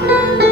thank you